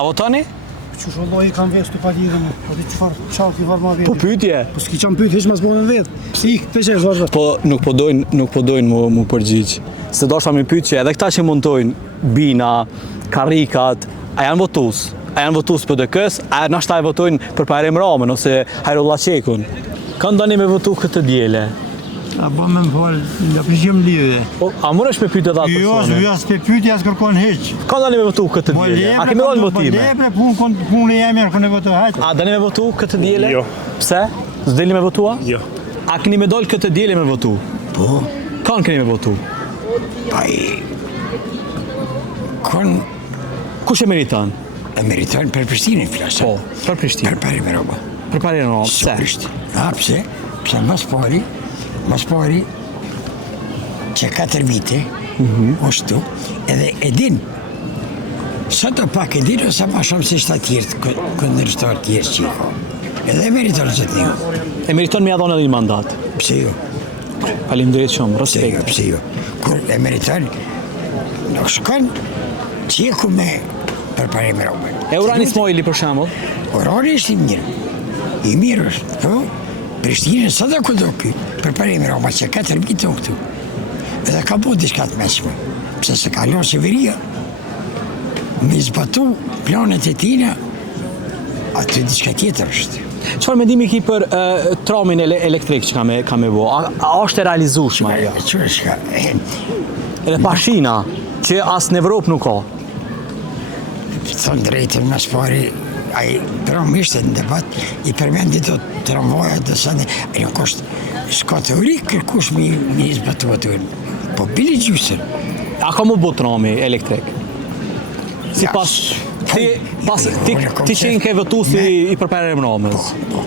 A votoni? Që shëlloj i kam vesh të palirën, po di qëfar qalë i varë ma vetë. Po pyetje? Po s'ki qam pyetje, hiç mas bonën vetë. Ik, peqe, vazhdo. Po nuk po dojnë mu përgjigj. Se doshta mi pyetje, edhe këta që montojnë bina, karrikat, a janë votus? A janë votus PDK-s, a nashta e votojnë për Parem Ramën ose Hajrullah Qekun? Ka ndoni me votu këtë djele? A bo me më falë, nga përgjim lidhe. A mërësh me pyetje dhe atë persone? Jo, s'pe pyetje as kërkon heq. Ka ndoni me votu këtë djele? A kemi dojnë votime? Po lepre, punë e jemi kërkon e votu hajtë. A dani me votu këtë djele? Jo. Pse? S'deli me votua? Jo. A keni me dollë këtë djele me votu? Po, Kanë keni me votu? pa i... Kon Kush e meriton? e meriton për Prishtinën flasa. Po, për Prishtinë. Për Parem Rama. Për Parem Ramën, Së pse? Prishtinë. A, pse? Pse mas pari, që 4 vite, ështu, edhe e din, sa të pak e din, ose ma shumë se shta tjertë, këndërshtar tjertë që i ka. Edhe e meriton që të një. E meriton me adhon edhe një mandat. Pse jo? Faleminderit shumë, Pse jo? respekt. Pse jo? Kur e meriton, nuk shkon qeku me për Parem Rama. E Urani Smojli për shembull, Orari është i mirë është, po? Prishtinën sa da këdo ky, për Parem Rama që 4 vite o këtu. Edhe ka po diçka të mesme, pse se ka lonë qeveria, me zbatu planet e tina, aty diçka tjetër është. çfarë mendimi ki për tramin elektrik që ka me bo? A është e realizueshme ajo? Qërë shka, Edhe pashina, që as në Evropë nuk ka. thonë drejtën mas pari, a i tram ishte në debat, i përmendi do tramvajat dhe sani, e nuk është, s'ka teori kërkush me zbatu aty, po bili gjysën. A ka mu bo trami elektrik? Si Ja, pas, ti që ke votu si i për Parem Ramës? Po,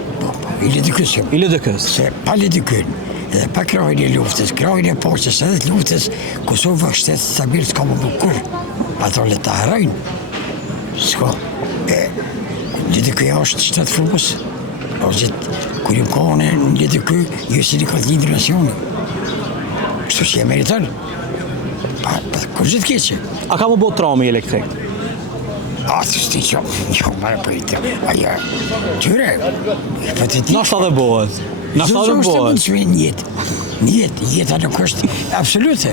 i lidikës jam. I LDK-s. Se pa lidikën, edhe pa krajnë e luftës, krajnë e poqës edhe të luftës, Kosova është shtetë stabil s'ka më bukur. Ato le ta harajnë. S'ka. Lidikëja është shtetë frumës. O gjithë, kur ju kone në lidikë, ju si një këtë një nacioni. Kështu që e meriton. Pa, kur gjithë keqe. A ka mu bo trami elektrik? A, të shti që, jo, marë për i të, aja, tyre, hipotetik. Nashta dhe bohet. Nashta dhe bohet. Zdo që është të mundshme në jeta nuk është absolute.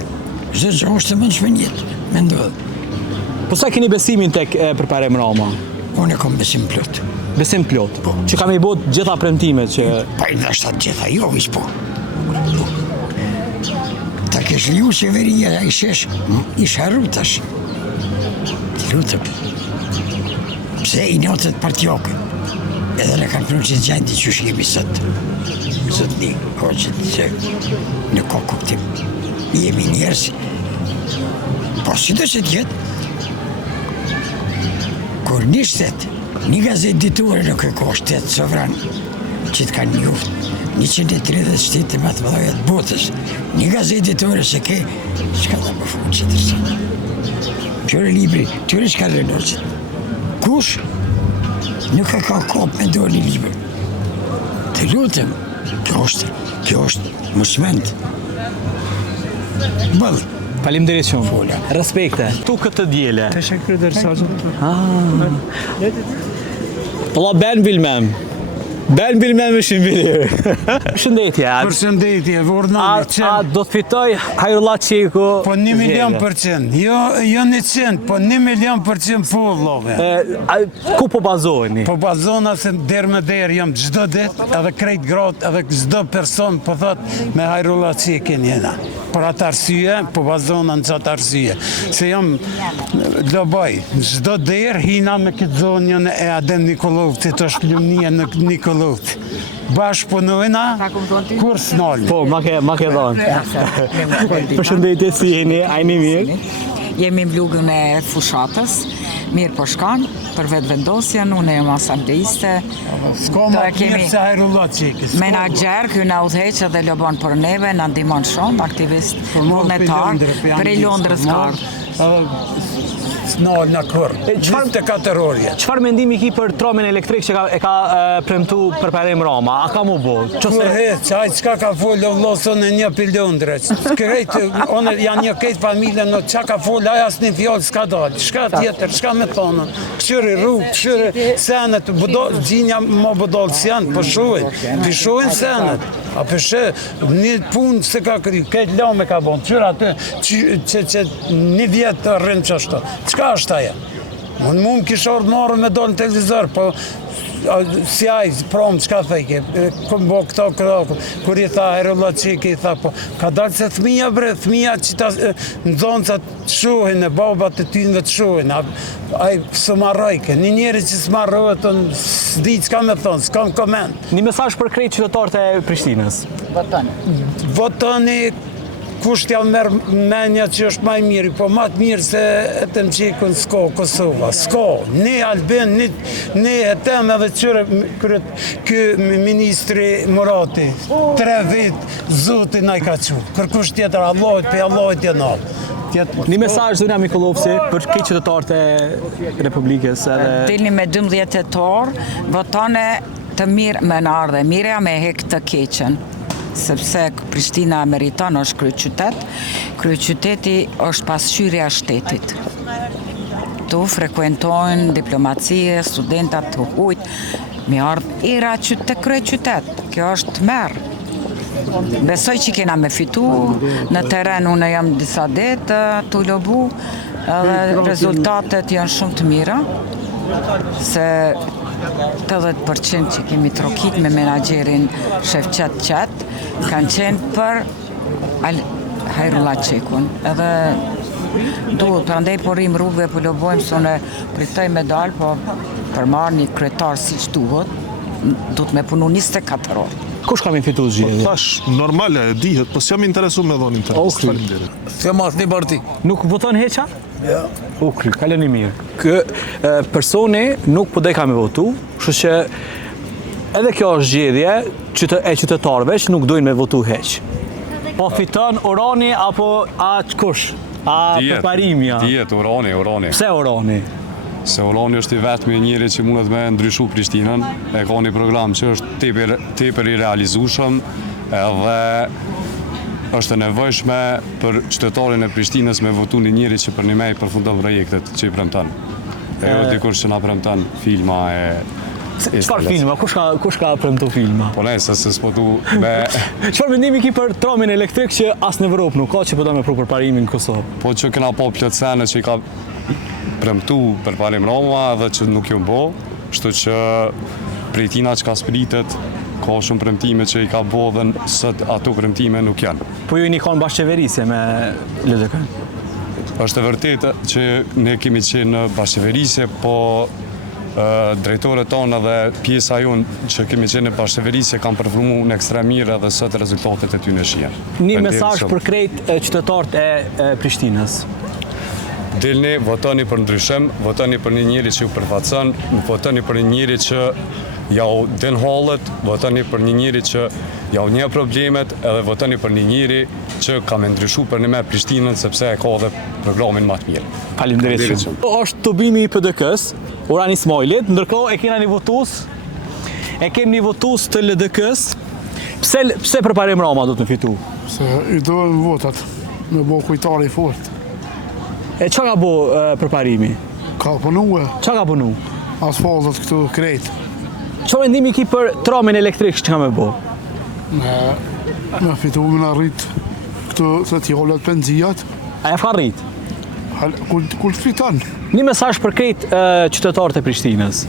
Zdo që është të mundshme në jetë, me ndodhë. Po sa keni besimin tek për Parem Rama? Unë e kom besim plot. Besim plot. Që ka me i bot gjitha premtimet që... Pa i dhe shtatë gjitha, jo, vish po. Ta kesh liu qeveria, a i shesh, ish harrutash. Të lutëm. Pse i notët partioke. Edhe në kanë prënë që të gjendit që shkemi sëtë. Sëtë një, o që të që në ko kuptim. Jemi njerës. Po, si do që tjetë, kur një shtet, një gazet ditore nuk e ko shtetë sovran, që të kanë njuft, 130 shtete më të mëdhaja të botës, një gazet ditore se ke, çka ta më funë që të rësë. Qëre libri, qëre shka rënoqët. Kush nuk e ka kopë me do një libri. Të lutëm, kjo është mësment. Bëllë. Faleminderit shumë. Respekte. Tu këtë djele. Teşekkür ederiz Sarcım. Allah ben bilmem. Ben bilmem işin bilir. Shëndetje. Përshëndetje, Vornali, A do të fitoj Hajrullah Qeku? Po 1.000.000%, jo 100, po 1.000.000% full, love. Ku po bazoheni? Po bazona se derë me derë jam gjdo dit, edhe krejt gratë, edhe gjdo person po thot me Hajrullah Qekin jena. Për atë arsye, po bazona në qatë arsye. Se jam lobaj, gjdo derë hina me këtë zonjën e Adem Nikolovci, të shklumnia në Nikolovci. Bashkë punojna, kur s'nalë. Po, ma ke dhonë. Përshëndetje si jeni, ajni mirë? Jemi mblugën e fushatës, mirë po shkanë, për vetë vendosjen, unë e asambleiste. S'ka ma mirë se Hajrullah Qekis. Menager, kjo na udheqë dhe lobon për neve, na ndihmon shumë, aktivist vullnetar, për e Londrës karë. s'nal në kur. 24 orje. Çfarë mendimi ki për tromin elektrik që e ka premtu përparim Rama? A ka mu bo? Kur heq, aj qka ka folë o vlosën e 1 pilondre. One janë një kejt familje, në qa ka folë, aja asë një fjallë s'ka dalë. Shka tjetër, shka me thonën. Këshyri rrugë, këshyri senet, gjinja më budolë s'janë, pëshuin senet. A përshë, një punë se ka kry, këtë lame ka bon, qyra aty, që një vjetë të rrinë që ashtë. Qka është aja? Unë mu më kisha orë marrë me do në televizor, po si ajë, promë, qka thejke, këmë bo këto, kur i tha aerologiki, i tha, po, ka dalë se thmija bre, thmija që ta nëzoncat të shuhin, e babat të tynve të shuhin, ajë së marrojke, një njeri që së marrojët, s'di qka me thonë, s'kam koment. Një mesazh për krejt qytetarët e Prishtinës. Votoni kush t'ja merë menja që është maj mirë, po matë mirë se e të më qikën s'ko Kosova, s'ko, ne Albin, ne e tem edhe qyre kë ministri Murati, 3 vit zuti na i ka qu, kërkush tjetër Allahit, pe Allahit jenalë. Një mesazh Zonja Mikulovci për krejt qytetarët e Republikës edhe... Dilni me 12 tetor, votone të mirë me në ardhe, mirëja me hek të keqen. Sepse Prishtina meriton është kryeqytet. Kryeqyteti është pasqyrja e shtetit. Tu frekuentojnë diplomacie, studentat të hujt, mi ardh era të kryeqytet. Kjo është merë. Besoj që kena me fitu, në teren unë jam disa detë të lobu, edhe rezultatet janë shumë të mira, se 80% që kemi trokit me menagjerin Shefqet Qet kanë qenë për Hajrullah Qekun. Edhe duhet, për andej porim rrugëve, për lobojmë së në pritoj me dalë, po për marrë një kretar si që duhet me punu 24 orë. Kush kam i fitu zgjidhje? Tash, normale, dihet, po s'jam interesu me dhonë interes. Se mas një parti. Nuk voton heqa? Ja. Ukry, kaleni mirë. Kë personi nuk po dhe ka me votu, kështu që edhe kjo është zgjedhje e qytetarëve që nuk dojnë me votu heq. Po fiton Orani apo kush? A përparimja? Dijet, Orani. Pse Orani? Se Orani është i vetmi njëri që mundet me ndryshu Prishtinën, e ka një program që është tepër i realizueshëm edhe është e nevojshme për qytetarin e Prishtinës me votu një njëri që për një me i përfundon projektet që i premton. E jo dikur që na premton filma e... Çfarë filma? Kush ka premtu filma? Po ne, se s'po tu me... Çfarë mendimi ki për tromin elektrik që as në Evropë nuk ka që po do me pru përparimin në Kosovë? Po që këna po plot sene që i ka premtu përparim Roma dhe që nuk ju bo, shtu që prej tina që ka spritet, ka shumë premtime që i ka bo dhe sot ato premtime nuk janë. Po ju i një kanë bashkëqeverisje me LDK? Është e vërtet që ne kemi qenë në bashkëqeverisje, po drejtorët tonë dhe pjesa jonë që kemi qenë në bashkëqeverisje kanë performu në ekstrem mirë dhe sot rezultatet e ty në shien. Një mesazh për krejt qytetarët e Prishtinës. Dilni, votoni për ndryshim, votoni për një njeri që ju përfaqëson, votoni për një njeri që jau den hallet, votoni për një njeri që jau një problemet, edhe votoni për një njeri që ka me ndryshu për një me Prishtinën, sepse e ka dhe programin më të mirë. Faleminderit shumë. Është tubimi i PDK-s, Orani Ismailit, ndërkohë e kena një votues, e kem një votues të LDK-s. Pse përparim Rama do të fitu? Se i dojnë votat, me bo kujtari fort. E që ka bo përparimi? Ka punu e, Që ka punu? asfaltat këtu krejt. Që mendimi ki për tromin elektrik që ka me bo? Me fitu me në rrit këtu të tjollet penzijat. A e fa rrit? Kull të fitan? Një mesazh për krejt qytetarët e Prishtinës.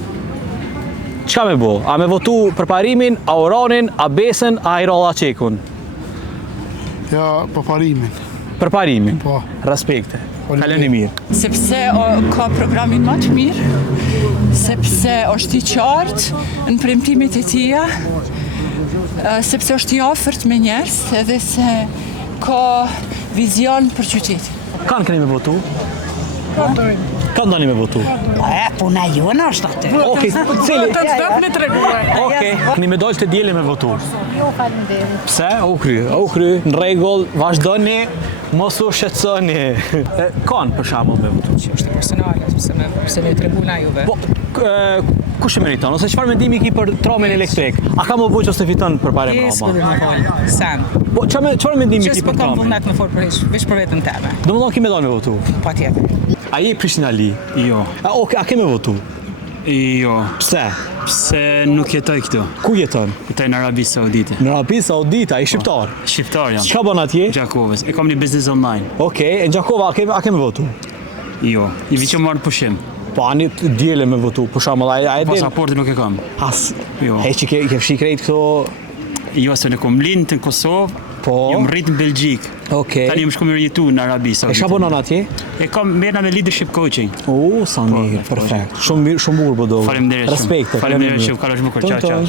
Çka me bo? A me votu përparimin, a Oranin, a Besën, a Hajrullah Qekun? Ja, përparimin. Përparimin? Po. Respekte. Kaleni mirë. Sepse ka programin më të mirë, sepse është i qartë në premtimet e tija, sepse është i afërt me njerëz, edhe se ka vizion për qytetin. Kanë keni me votu? Kanë. Ka ndani me votu? Puna jona është atë. Okej, cili? Të çdo me treguar. Okej, keni me dalë të dieli me votu. Jo, faleminderit. Pse? U kry, në rregull, vazhdoni, mos u shqetësoni. Kanë për shembull me votu. Që është personale, pse me treguna juve. Po, kush e meriton? Ose çfarë mendimi ki për tramin elektrik? A ka më vuj ose fiton përpara Rama? Sam. Po çfarë mendimi Që ki s'po për kam tramin? vullnet me fort për veç për veten teme. Domethënë ki me dalë me votu. Patjetër. A je Prishtinali? Jo. A ke me votu? Jo. Pse? Pse nuk jetoj këtu. Ku jeton? Jetoj në Arabi Saudite. Në Arabi Saudite, ai shqiptar. Shqiptar jam. Çka bën atje? Gjakovës. E kam një biznes online. Okej, e Gjakova a ke me votu? Jo. I vi që marrë pushim. Po ani diele me votu, për shembull, ai del. Pasaportin nuk e kam. As. Jo. Heq që ke fshi krejt këto. Jo, se në kom lind në Kosovë. Po. Jam rrit në Belgjik. Okej. Tani më shku me jetu në Arabi E Saudite. çfarë bën atje? E kam merrna me leadership coaching. Sa mirë, perfekt. Shumë bukur po do. Faleminderit shumë. Respekt. Faleminderit shumë. Kalosh bukur. Ciao, ciao, ciao.